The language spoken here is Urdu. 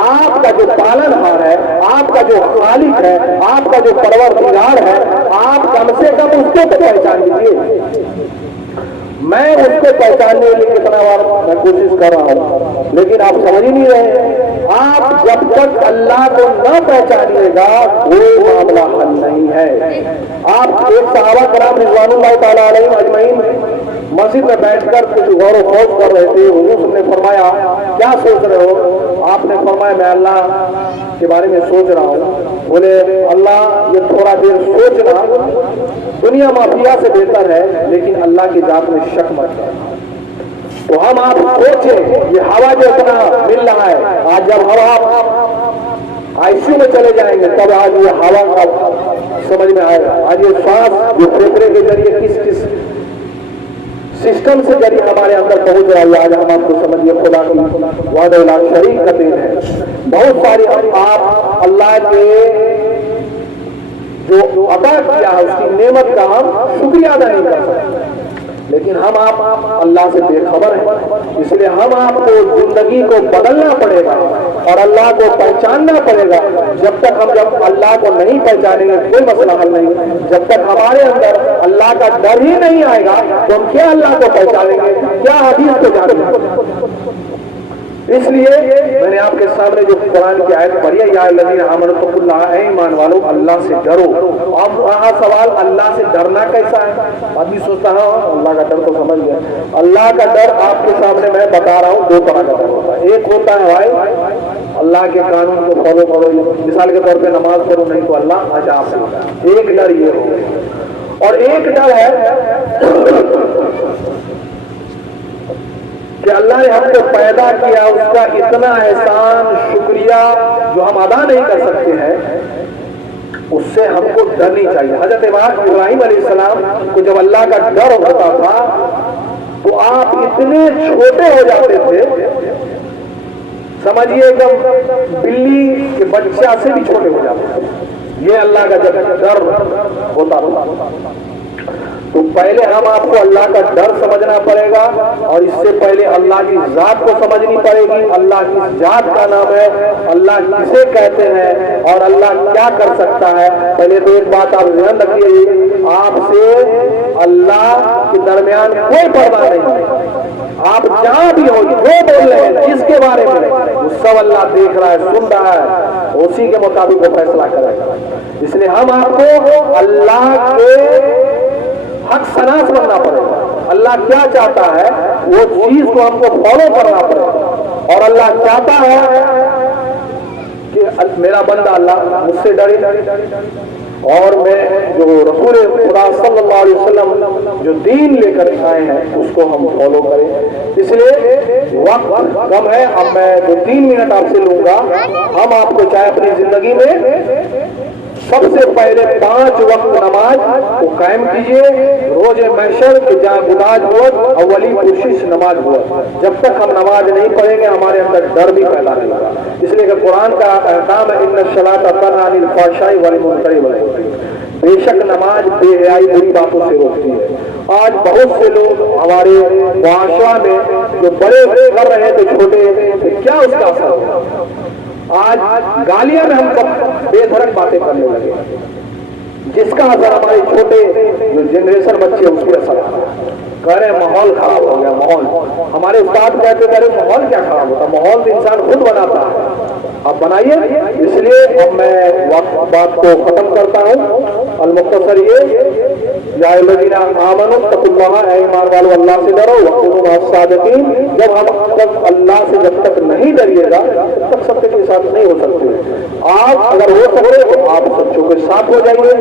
آپ کا جو پالن ہار ہے، آپ کا جو خالق ہے، آپ کا جو پروردگار ہے، آپ کم سے کم اس کو تو پہچان لیجیے۔ میں اس کو پہچاننے کے لیے کتنا بار میں کوشش کر رہا ہوں، لیکن آپ سمجھ ہی نہیں رہے۔ آپ جب تک اللہ کو نہ پہچانیے گا کوئی معاملہ حل نہیں ہے۔ آپ ایک صحابہ کرام رضوان اللہ تعالیٰ علیہم اجمعین مسجد میں بیٹھ کر کچھ غور و خوض کر رہے تھے۔ حضور نے فرمایا کیا سوچ رہے ہو؟ آپ نے فرمایا میں اللہ کے بارے میں سوچ رہا ہوں۔ بولے اللہ یہ تھوڑا دیر سوچنا دنیا مافیا سے بہتر ہے، لیکن اللہ کی ذات میں شک مت کرنا۔ تو ہم آپ سوچیں یہ ہوا جو اتنا مل رہا ہے، آج جب ہوا آئی سی یو میں چلے جائیں گے تب آج یہ ہوا کا سمجھ میں آئے گا۔ آج یہ سانس جو پھیپھڑے کے ذریعے کس سسٹم سے ذریعے ہمارے اندر پہنچ رہا ہے، آج ہم آپ کو سمجھیے خدا کی وحدہ لا شریک کا دین ہے۔ بہت ساری آپ اللہ کے جو عطا کیا ہے اس کی نعمت کا ہم شکریہ ادا نہیں کر سکتے، لیکن ہم آپ اللہ سے بے خبر ہیں۔ اس لیے ہم آپ کو زندگی کو بدلنا پڑے گا اور اللہ کو پہچاننا پڑے گا۔ جب جب اللہ کو نہیں پہچانیں گے کوئی مسئلہ حل نہیں۔ جب تک ہمارے اندر اللہ کا ڈر ہی نہیں آئے گا تو ہم کیا اللہ کو پہچانیں گے، کیا حدیث کو جانیں گے؟ اس لیے میں نے آپ کے سامنے جو قرآن کی آیت پڑھی ہے، یا الذین آمنوا اتقوا اللہ، اے ایمان والو اللہ سے ڈرو۔ اب وہاں سوال اللہ سے ڈرنا کیسا ہے؟ آدمی سوچتا ہے اللہ کا ڈر تو سمجھ گیا۔ اللہ کا ڈر آپ کے سامنے میں بتا رہا ہوں دو طرح کا ڈر ہوتا ہے۔ ایک ہوتا ہے بھائی اللہ کے قانون کو فالو کرو، مثال کے طور پہ نماز پڑھو نہیں تو اللہ اچھا آپ سے، ایک ڈر یہ ہو۔ اور ایک ڈر ہے کہ اللہ نے ہم کو پیدا کیا، اس کا اتنا احسان شکریہ جو ہم ادا نہیں کر سکتے ہیں، اس سے ہم کو ڈرنی چاہیے۔ حضرت ابراہیم علیہ السلام کو جب اللہ کا ڈر ہوتا تھا تو آپ اتنے چھوٹے ہو جاتے تھے، سمجھیے ایک بلی کے بچہ سے بھی چھوٹے ہو جاتے تھے۔ یہ اللہ کا جب ڈر ہوتا تھا تو پہلے ہم آپ کو اللہ کا ڈر سمجھنا پڑے گا، اور اس سے پہلے اللہ کی ذات کو سمجھنی پڑے گی۔ اللہ کی ذات کا نام ہے، اللہ کسے کہتے ہیں اور اللہ کیا کر سکتا ہے۔ پہلے تو ایک بات آپ ذہن رکھیے، آپ سے اللہ کے درمیان کوئی پردہ نہیں ہے۔ آپ جہاں بھی ہو جو بول رہے ہیں جس کے بارے میں وہ سب اللہ دیکھ رہا ہے، سن رہا ہے، اسی کے مطابق وہ فیصلہ کرے گا۔ اس لیے ہم آپ کو اللہ کے حق سناس بننا پڑے گا۔ اللہ کیا چاہتا ہے وہ چیز کو ہم کو فالو کرنا پڑے گا، اور اللہ چاہتا ہے کہ میرا بندہ اللہ مجھ سے ڈرے، اور میں جو رسول خدا صلی اللہ علیہ وسلم جو دین لے کر آئے ہیں اس کو ہم فالو کریں۔ اس لیے وقت کم ہے، اب میں 2-3 منٹ آپ سے لوں گا۔ ہم آپ کو چاہے اپنی زندگی میں سب سے پہلے 5 وقت نماز کو قائم کیجئے، روز محشر کے جہاں گناج ہو اولی کوشش نماز ہو۔ جب تک ہم نماز نہیں پڑھیں گے ہمارے اندر ڈر بھی پیدا نہیں ہوگا۔ اس لیے کہ قرآن کا احکام ہے ان الصلاۃ تنہی عن الفحشاء والمنکر والبغی، بے شک نماز بے حیائی بری باتوں سے روکتی ہے۔ آج بہت سے لوگ ہمارے معاشرہ میں جو بڑے کر رہے ہیں تو چھوٹے کیا اس کا اثر ہے؟ آج گالیاں میں ہم بے دھڑک باتیں کرنے لگے، جس کا اثر ہمارے چھوٹے جو جنریشن بچے اس کے اثر کہہ رہے ہیں ماحول خراب ہو گیا۔ ماحول ہمارے استاد کہتے تھے ماحول کیا خراب ہوتا، ماحول تو انسان خود بناتا ہے، اب بنائیے۔ اس لیے اب میں بات کو ختم کرتا ہوں۔ المختصر یہ یا الذین آمنوا اتقوا اللہ، اے ایمان والو اللہ سے ڈرو، وکونوا مع الصادقین، جب ہم اللہ سے جب تک نہیں ڈریے گا تب تک سب کے ساتھ نہیں ہو سکتے۔ آپ اگر ہو سکتے تو آپ سچوں کے ساتھ ہو جائیے۔